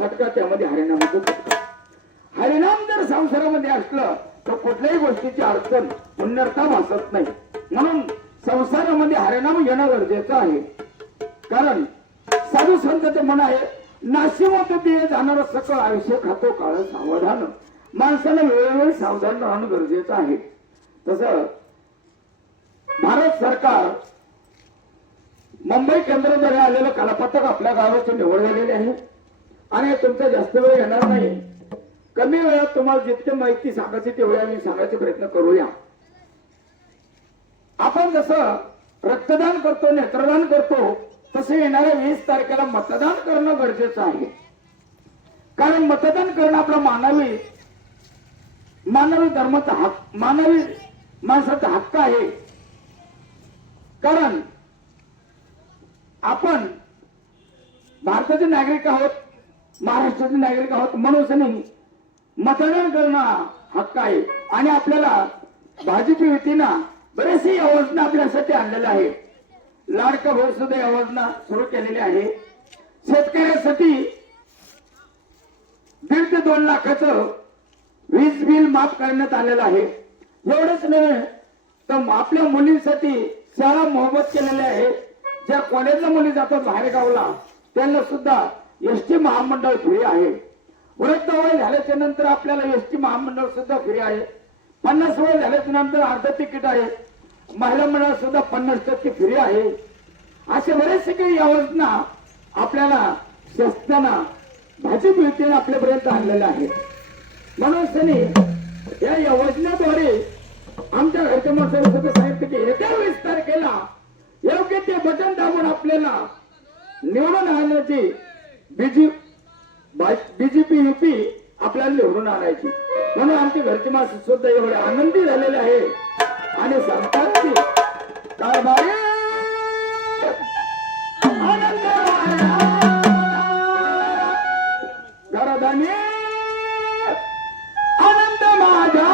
फटका त्यामध्ये हरिनामाचा फटका. हरिनाम जर संसारामध्ये असलं तर कुठल्याही गोष्टीची अडचण पुण्यर्था भासत नाही. म्हणून संसारामध्ये हरिनाम येणं गरजेचं आहे. कारण साधू संतांचं म्हण आहे, नाशिवत दिये जाणार सकळ आयुष्य खातो काळ सावधान. माणसाला वेळोवेळी सावधान राहणं गरजेचं आहे. तसं भारत सरकार मुंबई केंद्राद्वारे आलेलं कलापथक आपल्या गावाचे निवड झालेले आहे आणि तुमचा जास्त वेळ येणार नाही. कमी वेळात तुम्हाला जितकी माहिती सांगायची तेवढी आम्ही सांगायचा प्रयत्न करूया. आपण जसं रक्तदान करतो, नेत्रदान करतो, तसे येणाऱ्या 20 तारखेला मतदान करणं गरजेचं आहे. कारण मतदान करणं आपला मानवी धर्माचा हक्क, मानवी माणसाचा हक्क आहे. कारण आपण भारताचे नागरिक आहोत, महाराष्ट्राचे नागरिक आहोत, म्हणून मतदान करणं हक्क आहे. आणि आपल्याला भाजप युतीनं बरेचसे योजना आपल्यासाठी आणलेल्या आहेत. लाडका भाऊ सुद्धा योजना सुरू केलेली आहे. शेतकऱ्यांसाठी 1.5 ते 2 लाखाचं वीज बिल माफ करण्यात आलेलं आहे. एवढंच नव्हे तर आपल्या मुलींसाठी शाळा मोफत केलेल्या आहे. ज्या कॉलेजला मुली जातात बाहेर गावला त्यांना सुद्धा एसटी महामंडळ फ्री आहे. वृद्ध वय झाल्याच्या नंतर आपल्याला एसटी महामंडळ सुद्धा फ्री आहे. 50 वय झाल्याच्या नंतर अर्ध तिकीट आहे. महिला मंडळ सुद्धा 50% फ्री आहे. असे बरेचसे काही योजना आपल्याला शासनानं भाजप युतीने आपल्यापर्यंत आणलेल्या आहेत. म्हणून या योजनेद्वारे आमच्या घरच्या माणसाला सुद्धा सांगितलं की येत्या 20 तारखेला योग्य ते बटन दाबून आपल्याला निवडून आणण्याची बीजेपी युपी आपल्याला निवडून आणायची. म्हणून आमची घरची माणसं सुद्धा एवढे आनंदी झालेले आहे आणि सांगतात की कारभारी आनंद घरधानी आनंद माझा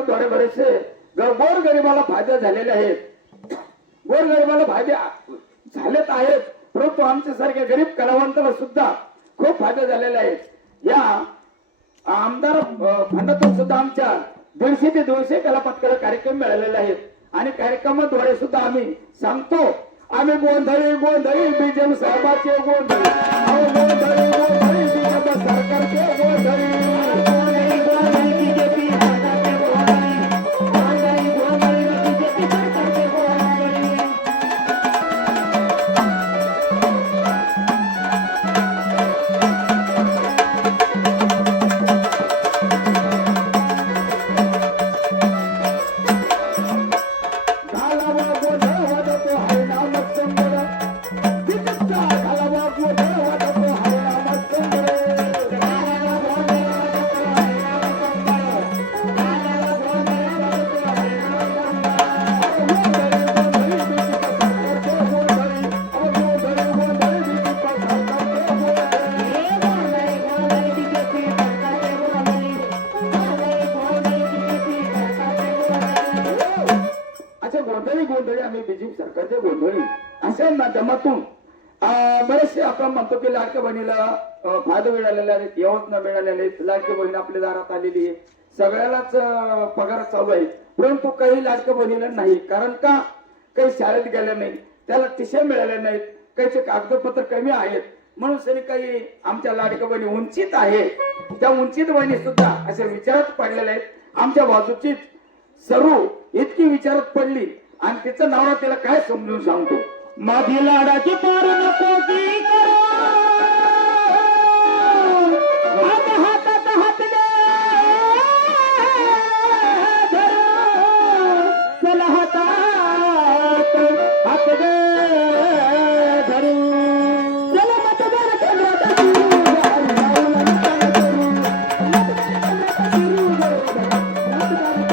आमदाराद्वारे बरेचसे गोर गरिबाला फायदे झालेले आहेत. गोर गरिबाला फायदे झालेत आहेत, परंतु आमच्यासारख्या गरीब कलावंताला सुद्धा खूप फायदे झालेले आहेत. या आमदार फंडातून सुद्धा आमच्या 150 ते 200 कलापथकाला कार्यक्रम मिळालेले आहेत आणि कार्यक्रमाद्वारे सुद्धा आम्ही सांगतो, आम्ही गोंधळी गोंधळी बीजेपी साहेबाचे गोंधळी, अहो गोंधळी गोंधळी बीजेपी सरकारचे गोंधळी, गोंधळी गोंधळी बीजेपी सरकारचे गोंधळी, गोंधळी गोंधळी बीजेपी सरकारचे गोंधळी. घालावा गोंधळ वाजतो हरे नाम सुंदर, बीजेपीचा घालावा गोंधळ वाजतो हरे नाम सुंदर, घालावा गोंधळ वाजतो हरे नाम सुंदर, घालावा गोंधळ वाजतो हरे नाम सुंदर. गोंधळी गोंधळी बीजेपी सरकारचे गोंधळी, अहो गोंधळी गोंधळी बीजेपी सरकारचे गोंधळी, गोंधळी गोंधळी बीजेपी सरकारचे गोंधळी, गोंधळी गोंधळी बीजेपी सरकारचे गोंधळी. अशा गोंधळी गोंधळी आम्ही बीजेपी सरकारचे गोंधळी अशा माध्यमातून बरेचसे आपण म्हणतो की लाडक्या बहिणीला फायदा मिळालेला आहे, योजना मिळालेल्या आहेत, लाडकी बहीण आपल्या दारात आलेली आहे, सगळ्यालाच पगार चालू आहे. परंतु काही लाडक्या बहिणीला नाही, कारण का काही शाळेत गेल्या नाही, त्याला टिशा मिळाल्या नाहीत, काहीचे कागदपत्र कमी आहेत, म्हणून सरी काही आमच्या लाडक्या बहिणी उंचीत आहे, त्या उंचीत बहिणी सुद्धा अशा विचारात पडलेल्या आहेत. आमच्या बाजूचीच सरू इतकी विचारात पडली आणि तिचं नाव तिला काय समजून सांगतो, माझी लाडाची पार नको की करू, आज हातात हात दे धरू, चला हातात हात दे धरू, चला मतदान केंद्रात सुरू, जाऊन मतदान करू, मतदान केंद्रात सुरू, मतदान करू.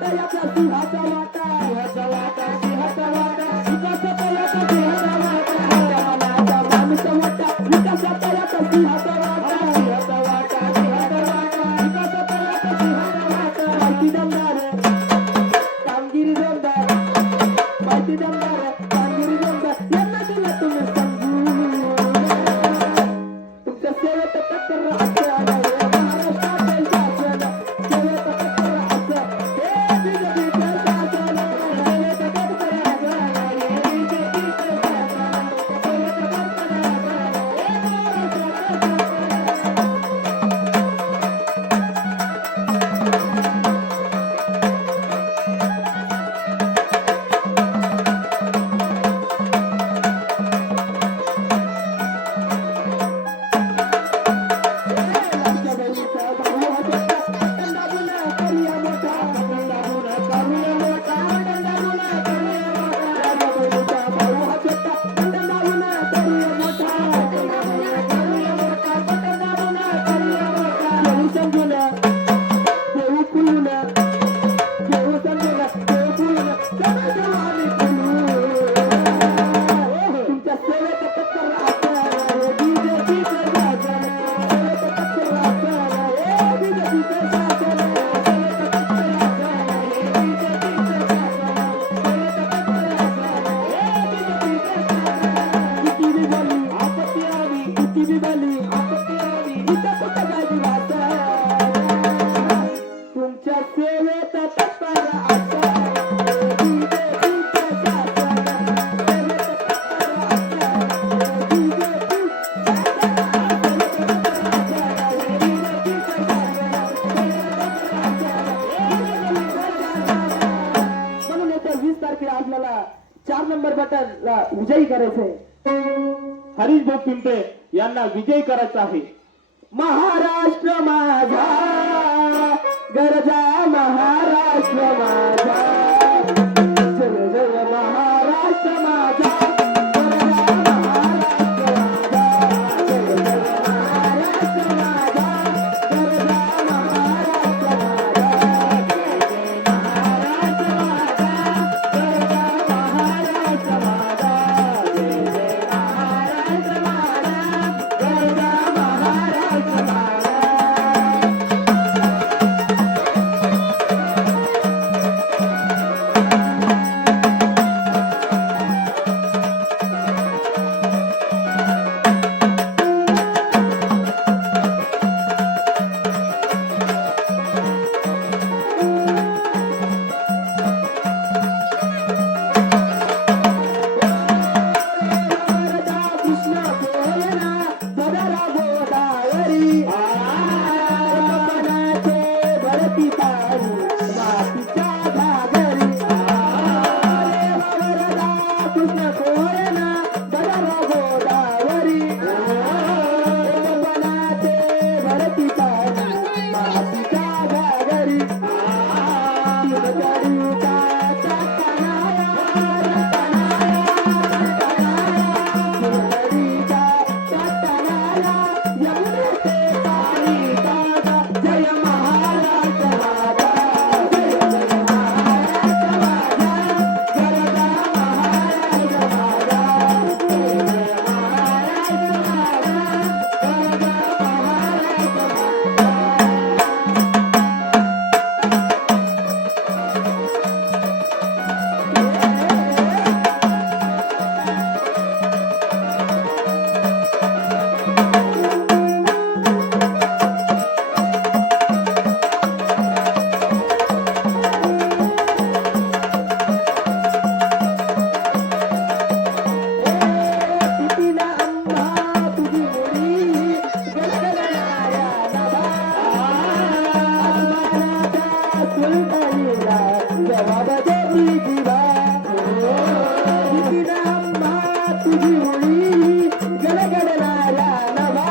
तयाचा सिंहाचा वाटा सिंहाचा वाटा सिंहाचा वाटा विकास तयाचा सिंहाचा वाटा मनाचा माणूस वाटा विकास तयाचा सिंहाचा वाटा सिंहाचा वाटा सिंहाचा वाटा विकास तयाचा सिंहाचा वाटा माहिती दमदार कामगिरी जोरदार माहिती दमदार कामगिरी जोरदार यांना दिला तुम्ही समजून तुमच्या सेवेत टक्कर असं महाराष्ट्रातील शासन सेवेत टक्कर असं हे बीजेपीचं शासन सेवेत टक्कर असं हे बीजेपीचं शासन सेवेत टक्कर असं हे महाराष्ट्राचं शासन तुमच्या सेवेत टक्कर असं बीजेपीचं शासन सेवेत टक्कर असं बीजेपीचं शासन सेवेत टक्कर असं बीजेपीचं शासन सेवेत टक्कर असं बीजेपीचं किती बी बोली आपत्ती आली किती बी बोली आपत्ती आली इथं कुठं गाडी वाचा तुमच्या सेवेत टक्कर असं बीजेपीचं शासन सेवेत टक्कर असं म्हणून येत्या 20 तारखेला आपल्याला 4 नंबर बटनला विजयी करायचंय हरीश भाऊ पिंपळे यांना विजयी करायचा आहे. महाराष्ट्र माझा गरजा महाराष्ट्र माझा जय जय महाराष्ट्र माझा गरजा महाराष्ट्र माझा जय जय महाराष्ट्र माझा गरजा महाराष्ट्र माझा जय जय महाराष्ट्र माझा गरजा महाराष्ट्र माझा जय जय महाराष्ट्र माझा गरजा महाराष्ट्र माझा कृष्ण बोलना बदला गोदावरी मनाचे भरती पाणी मातीच्या घागरी वरदा कृष्ण बोलना बदला गोदावरी मनाचे भरती पाणी मातीच्या घागरी जय महाराष्ट्र माझा जय जय महाराष्ट्र माझा गरजा महाराष्ट्र माझा जय जय महाराष्ट्र माझा गरजा कितीला अंबा तुझी मुली गडगडणाऱ्या नभा आसमानाच्या सुलतानीला जवाब देती जीवा कितीला अंबा तुझी मुली गडगडणाऱ्या नभा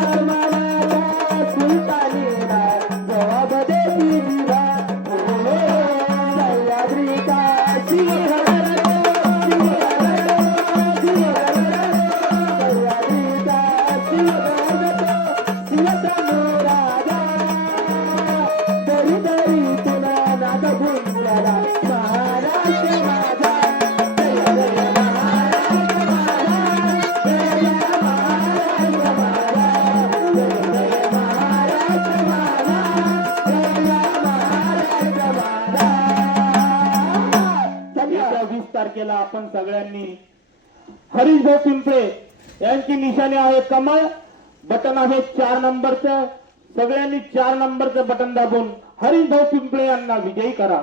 आसमानाच्या सुलतानीला जवाब देती जीवा सह्याद्रीचा दरी दरी तुला तारखेला आपण सगळ्यांनी हरीशभाऊ पिंपळे यांची निशाणी आहे कमळ, बटन आहे 4 नंबरचं. सगळ्यांनी 4 नंबरचं बटन दाबून हरीशभाऊ पिंपळे यांना विजयी करा.